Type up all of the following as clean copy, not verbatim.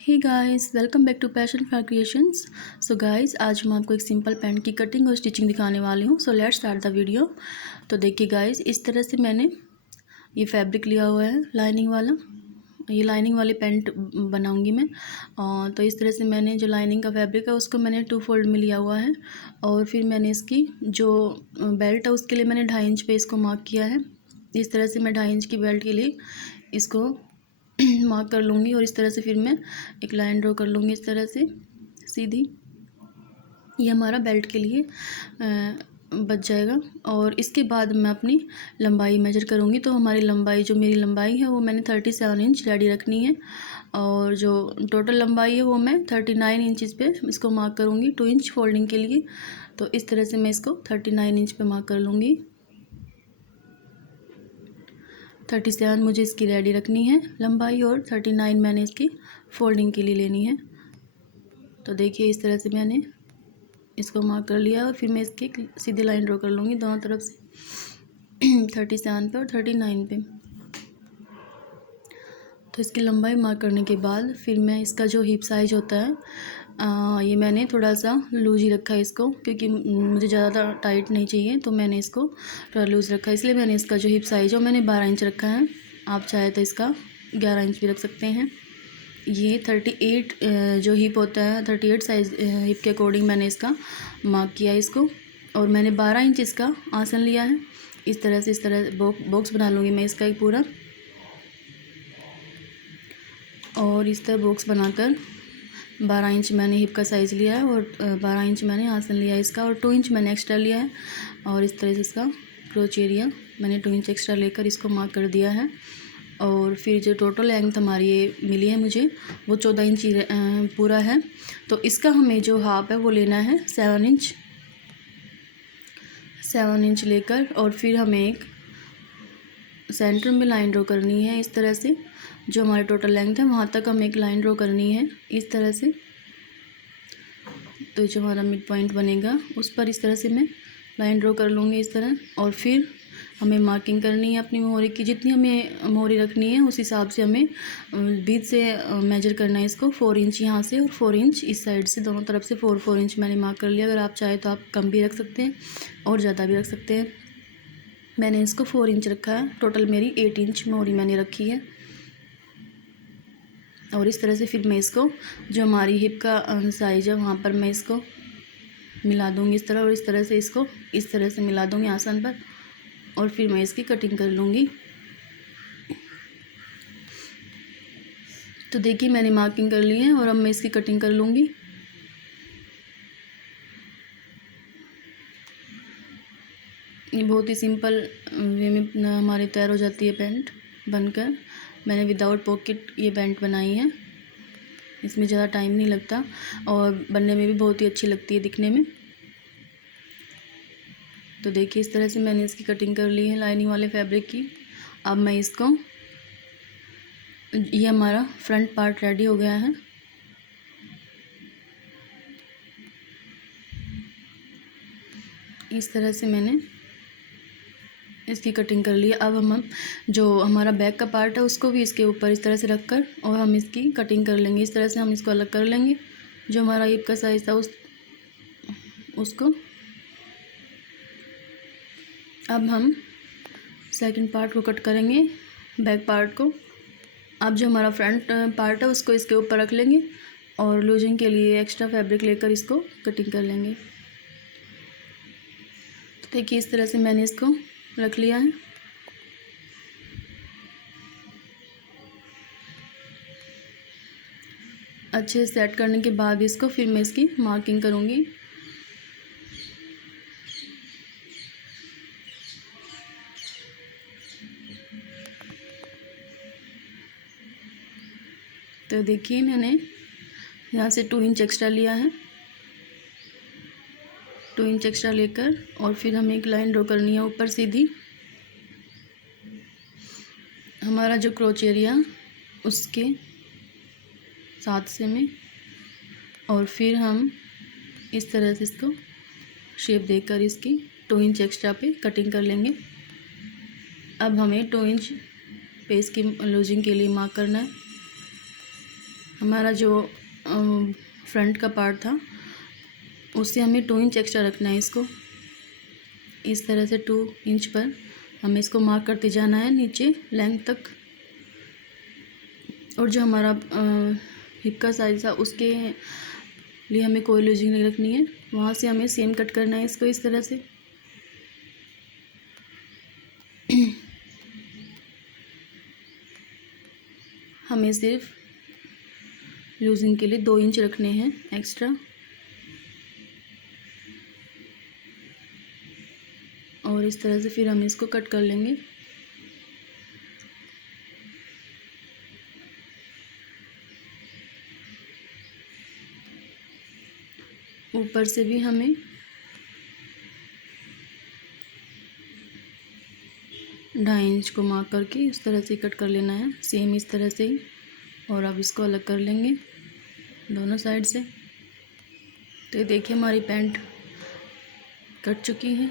Hey guys, welcome back to passion for creations. So guys, आज मैं आपको एक सिंपल पैंट की कटिंग और स्टिचिंग दिखाने वाली हूँ। So let's start the video. तो देखिए गाइस, इस तरह से मैंने ये फैब्रिक लिया हुआ है लाइनिंग वाला। ये लाइनिंग वाली पैंट बनाऊंगी मैं। तो इस तरह से मैंने जो लाइनिंग का फैब्रिक है उसको मैंने 2 फोल्ड में लिया हुआ है। और फिर मैंने इसकी जो बेल्ट है उसके लिए मैंने 2.5 इंच पे इसको मार्क किया है। इस तरह से मैं 2.5 इंच की बेल्ट के लिए इसको मार्क कर लूँगी और इस तरह से फिर मैं एक लाइन ड्रॉ कर लूँगी इस तरह से सीधी। ये हमारा बेल्ट के लिए बच जाएगा। और इसके बाद मैं अपनी लंबाई मेजर करूँगी। तो हमारी लंबाई, जो मेरी लंबाई है वो मैंने 37 इंच रेडी रखनी है। और जो टोटल लंबाई है वो मैं 39 इंचज़ पे इसको मार्क करूँगी 2 इंच फोल्डिंग के लिए। तो इस तरह से मैं इसको 39 इंच पे मार्क कर लूँगी। 37 मुझे इसकी रेडी रखनी है लंबाई और 39 मैंने इसकी फोल्डिंग के लिए लेनी है। तो देखिए इस तरह से मैंने इसको मार्क कर लिया और फिर मैं इसकी सीधी लाइन ड्रॉ कर लूँगी दोनों तरफ से 37 पे और 39 पे। तो इसकी लंबाई मार्क करने के बाद फिर मैं इसका जो हिप साइज होता है ये मैंने थोड़ा सा लूज ही रखा है इसको, क्योंकि मुझे ज़्यादा टाइट नहीं चाहिए। तो मैंने इसको थोड़ा लूज़ रखा है, इसलिए मैंने इसका जो हिप साइज है मैंने 12 इंच रखा है। आप चाहे तो इसका 11 इंच भी रख सकते हैं। ये 38 जो हिप होता है 38 साइज हिप के अकॉर्डिंग मैंने इसका मार्क किया है इसको। और मैंने 12 इंच इसका आसन लिया है। इस तरह से इस तरह बॉक्स बना लूँगी मैं इसका एक पूरा। और इस तरह बॉक्स बनाकर 12 इंच मैंने हिप का साइज़ लिया है और 12 इंच मैंने आसन लिया है इसका और 2 इंच मैंने एक्स्ट्रा लिया है। और इस तरह से इसका क्रोच एरिया मैंने 2 इंच एक्स्ट्रा लेकर इसको मार्क कर दिया है। और फिर जो टोटल लेंथ हमारी ये मिली है मुझे वो 14 इंच पूरा है। तो इसका हमें जो हाफ है वो लेना है 7 इंच। 7 इंच लेकर और फिर हमें एक सेंटर में लाइन ड्रॉ करनी है इस तरह से। जो हमारी टोटल लेंथ है वहाँ तक हमें एक लाइन ड्रॉ करनी है इस तरह से। तो जो हमारा मिड पॉइंट बनेगा उस पर इस तरह से मैं लाइन ड्रॉ कर लूँगी इस तरह। और फिर हमें मार्किंग करनी है अपनी मोहरी की, जितनी हमें मोहरी रखनी है उस हिसाब से हमें बीच से मेजर करना है इसको। 4 इंच यहाँ से और 4 इंच इस साइड से, दोनों तरफ से 4 इंच मैंने मार्क कर लिया। अगर आप चाहे तो आप कम भी रख सकते हैं और ज़्यादा भी रख सकते हैं। मैंने इसको 4 इंच रखा है। टोटल मेरी 8 इंच मोहरी मैंने रखी है। और इस तरह से फिर मैं इसको जो हमारी हिप का साइज है वहाँ पर मैं इसको मिला दूँगी इस तरह। और इस तरह से इसको इस तरह से मिला दूँगी आसन पर और फिर मैं इसकी कटिंग कर लूँगी। तो देखिए मैंने मार्किंग कर ली है और अब मैं इसकी कटिंग कर लूँगी। ये बहुत ही सिंपल वे में हमारी तैयार हो जाती है पैंट बनकर। मैंने विदाउट पॉकेट ये पैंट बनाई है। इसमें ज़्यादा टाइम नहीं लगता और बनने में भी बहुत ही अच्छी लगती है दिखने में। तो देखिए इस तरह से मैंने इसकी कटिंग कर ली है लाइनिंग वाले फैब्रिक की। अब मैं इसको, ये हमारा फ्रंट पार्ट रेडी हो गया है। इस तरह से मैंने इसकी कटिंग कर ली है। अब हम जो हमारा बैक का पार्ट है उसको भी इसके ऊपर इस तरह से रख कर और हम इसकी कटिंग कर लेंगे। इस तरह से हम इसको अलग कर लेंगे। जो हमारा हिप का साइज़ था उसको। अब हम सेकंड पार्ट को कट करेंगे, बैक पार्ट को। अब जो हमारा फ्रंट पार्ट है उसको इसके ऊपर रख लेंगे और लूजिंग के लिए एक्स्ट्रा फैब्रिक लेकर इसको कटिंग कर लेंगे। तो देखिए इस तरह से मैंने इसको रख लिया है। अच्छे से सेट करने के बाद इसको फिर मैं इसकी मार्किंग करूँगी। तो देखिए मैंने यहाँ से 2 इंच एक्स्ट्रा लिया है। 2 इंच एक्स्ट्रा लेकर और फिर हमें एक लाइन ड्रॉ करनी है ऊपर सीधी। हमारा जो क्रोच एरिया उसके साथ से में, और फिर हम इस तरह से इसको शेप देकर इसकी 2 इंच एक्स्ट्रा पे कटिंग कर लेंगे। अब हमें 2 इंच पे इसकी लूजिंग के लिए मार्क करना है। हमारा जो फ्रंट का पार्ट था उससे हमें 2 इंच एक्स्ट्रा रखना है इसको। इस तरह से 2 इंच पर हमें इसको मार्क करते जाना है नीचे लेंथ तक। और जो हमारा हिप का साइज़ था उसके लिए हमें कोई लूजिंग नहीं रखनी है, वहाँ से हमें सेम कट करना है इसको इस तरह से। हमें सिर्फ लूजिंग के लिए 2 इंच रखने हैं एक्स्ट्रा। और इस तरह से फिर हम इसको कट कर लेंगे। ऊपर से भी हमें 2.5 इंच को मार्क करके इस तरह से कट कर लेना है, सेम इस तरह से ही। और अब इसको अलग कर लेंगे दोनों साइड से। तो ये देखिए हमारी पैंट कट चुकी है।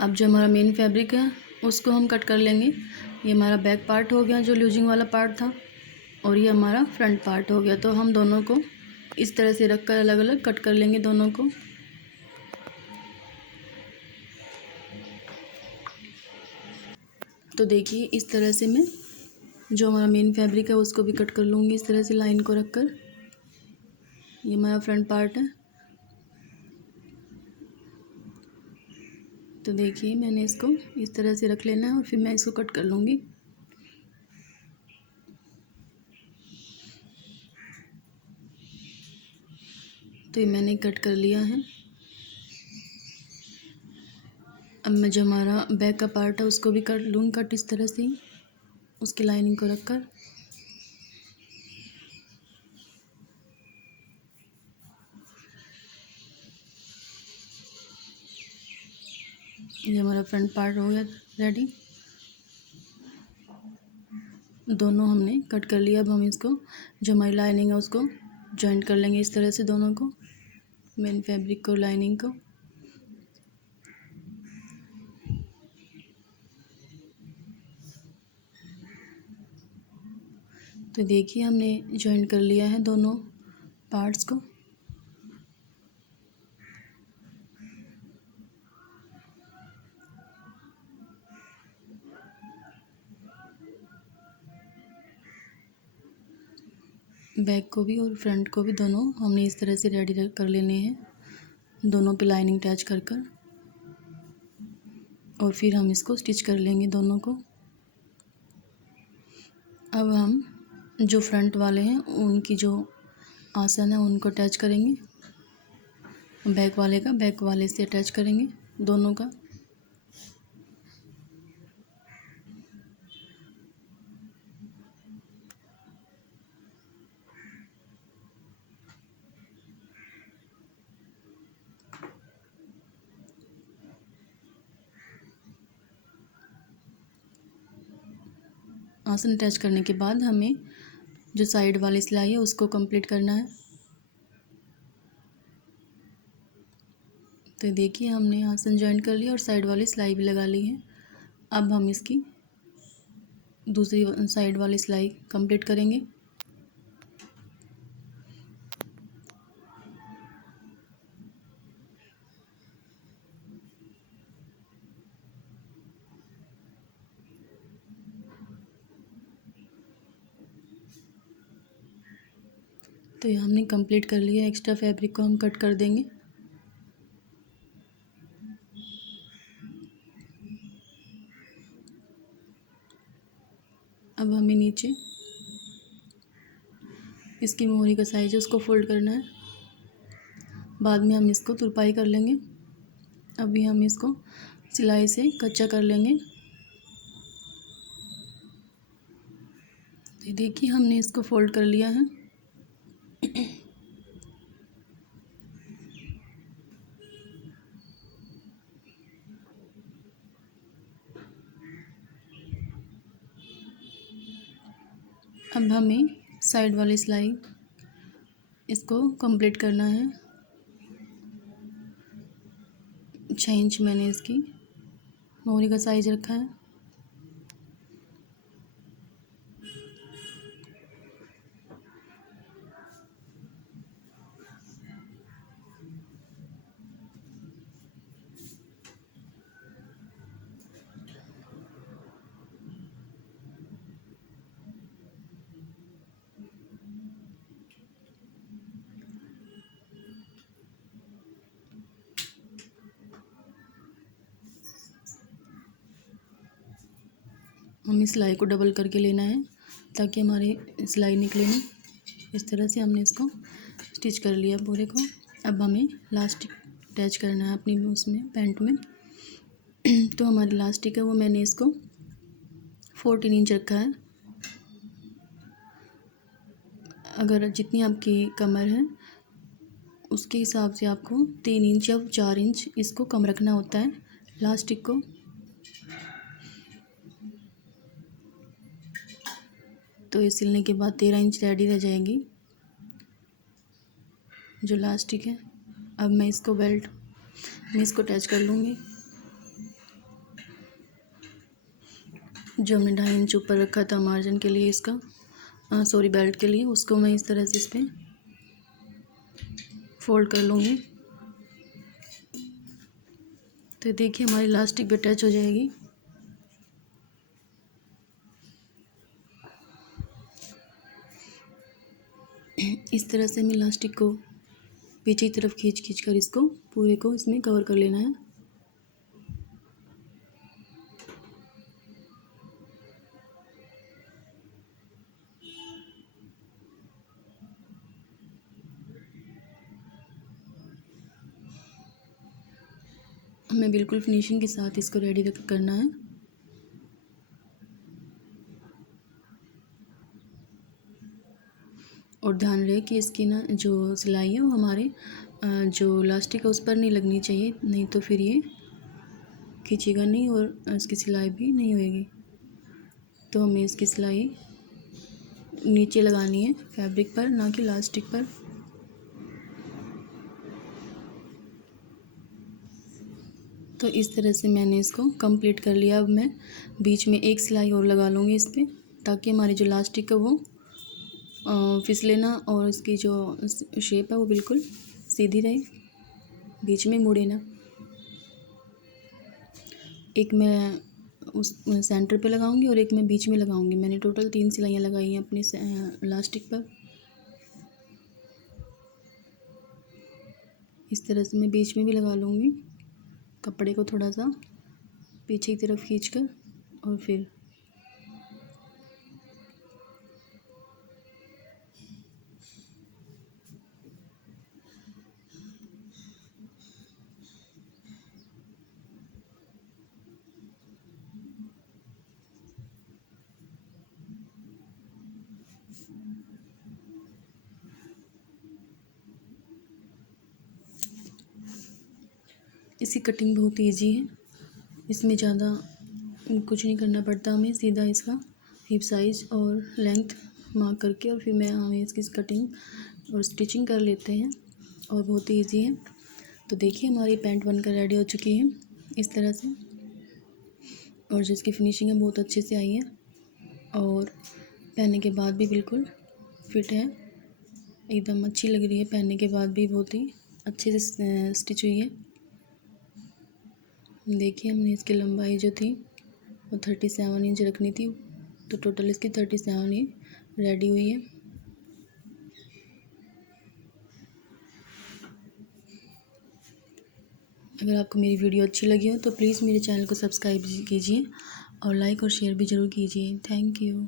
अब जो हमारा मेन फैब्रिक है उसको हम कट कर लेंगे। ये हमारा बैक पार्ट हो गया जो लूजिंग वाला पार्ट था, और ये हमारा फ्रंट पार्ट हो गया। तो हम दोनों को इस तरह से रख कर अलग अलग कट कर लेंगे दोनों को। तो देखिए इस तरह से मैं जो हमारा मेन फैब्रिक है उसको भी कट कर लूँगी इस तरह से लाइन को रख कर। ये हमारा फ्रंट पार्ट है। तो देखिए मैंने इसको इस तरह से रख लेना है और फिर मैं इसको कट कर लूँगी। तो ये मैंने कट कर लिया है। अब मैं जो हमारा बैक का पार्ट है उसको भी कर लूँगी कट इस तरह से ही, उसकी लाइनिंग को रख कर। ये हमारा फ्रंट पार्ट हो गया रेडी। दोनों हमने कट कर लिया। अब हम इसको जो हमारी लाइनिंग है उसको जॉइंट कर लेंगे इस तरह से दोनों को, मेन फैब्रिक को लाइनिंग को। तो देखिए हमने जॉइंट कर लिया है दोनों पार्ट्स को। बैक को भी और फ्रंट को भी दोनों हमने इस तरह से रेडी कर लेने हैं, दोनों पे लाइनिंग अटैच कर कर। और फिर हम इसको स्टिच कर लेंगे दोनों को। अब हम जो फ्रंट वाले हैं उनकी जो आसन है उनको अटैच करेंगे, बैक वाले का बैक वाले से अटैच करेंगे दोनों का। आसन अटैच करने के बाद हमें जो साइड वाली सिलाई है उसको कंप्लीट करना है। तो देखिए हमने आसन जॉइन कर लिया और साइड वाली सिलाई भी लगा ली है। अब हम इसकी दूसरी साइड वाली सिलाई कंप्लीट करेंगे। तो ये हमने कंप्लीट कर लिया। एक्स्ट्रा फैब्रिक को हम कट कर देंगे। अब हमें नीचे इसकी मोहरी का साइज है उसको फोल्ड करना है, बाद में हम इसको तुरपाई कर लेंगे। अभी हम इसको सिलाई से कच्चा कर लेंगे। तो देखिए हमने इसको फोल्ड कर लिया है। अब हमें साइड वाली सिलाई इसको कंप्लीट करना है। 6 इंच मैंने इसकी मोहरी का साइज रखा है। हमें सिलाई को डबल करके लेना है ताकि हमारी सिलाई निकले नहीं। इस तरह से हमने इसको स्टिच कर लिया पूरे को। अब हमें लास्टिक अटैच करना है अपनी उसमें पैंट में। तो हमारी लास्टिक है वो मैंने इसको 14 इंच रखा है। अगर जितनी आपकी कमर है उसके हिसाब से आपको 3 इंच या 4 इंच इसको कम रखना होता है लास्टिक को। तो ये सिलने के बाद 13 इंच रेडी रह जाएगी जो लास्टिक है। अब मैं इसको बेल्ट में इसको अटैच कर लूँगी। जो हमने 2.5 इंच ऊपर रखा था मार्जिन के लिए इसका, सॉरी बेल्ट के लिए, उसको मैं इस तरह से इस पर फोल्ड कर लूँगी। तो देखिए हमारी लास्टिक भी अटैच हो जाएगी। इस तरह से हमें लास्टिक को पीछे की तरफ खींच कर इसको पूरे को इसमें कवर कर लेना है। हमें बिल्कुल फिनिशिंग के साथ इसको रेडी करना है। और ध्यान रहे कि इसकी ना जो सिलाई है वो हमारे जो लास्टिक है उस पर नहीं लगनी चाहिए, नहीं तो फिर ये खींचेगा नहीं और इसकी सिलाई भी नहीं होएगी। तो हमें इसकी सिलाई नीचे लगानी है फैब्रिक पर, ना कि लास्टिक पर। तो इस तरह से मैंने इसको कंप्लीट कर लिया। अब मैं बीच में एक सिलाई और लगा लूँगी इस पर, ताकि हमारी जो लास्टिक है वो फिसले ना और इसकी जो शेप है वो बिल्कुल सीधी रहे, बीच में मुड़े ना। एक मैं उस सेंटर पे लगाऊंगी और एक मैं बीच में लगाऊंगी। मैंने टोटल 3 सिलाइयाँ लगाई हैं अपने लास्टिक पर। इस तरह से मैं बीच में भी लगा लूँगी कपड़े को थोड़ा सा पीछे की तरफ खींचकर, और फिर इसकी कटिंग बहुत इजी है। इसमें ज़्यादा कुछ नहीं करना पड़ता हमें, सीधा इसका हिप साइज़ और लेंथ मार्क करके और फिर हमें इसकी कटिंग और स्टिचिंग कर लेते हैं, और बहुत ही ईजी है। तो देखिए हमारी पैंट बनकर रेडी हो चुकी है इस तरह से, और जिसकी फिनिशिंग है बहुत अच्छे से आई है, और पहनने के बाद भी बिल्कुल फिट है, एकदम अच्छी लग रही है। पहनने के बाद भी बहुत ही अच्छे से स्टिच हुई है। देखिए हमने इसकी लंबाई जो थी वो 37 इंच रखनी थी, तो टोटल इसकी 37 ही रेडी हुई है। अगर आपको मेरी वीडियो अच्छी लगी हो तो प्लीज़ मेरे चैनल को सब्सक्राइब कीजिए और लाइक और शेयर भी ज़रूर कीजिए। Thank you.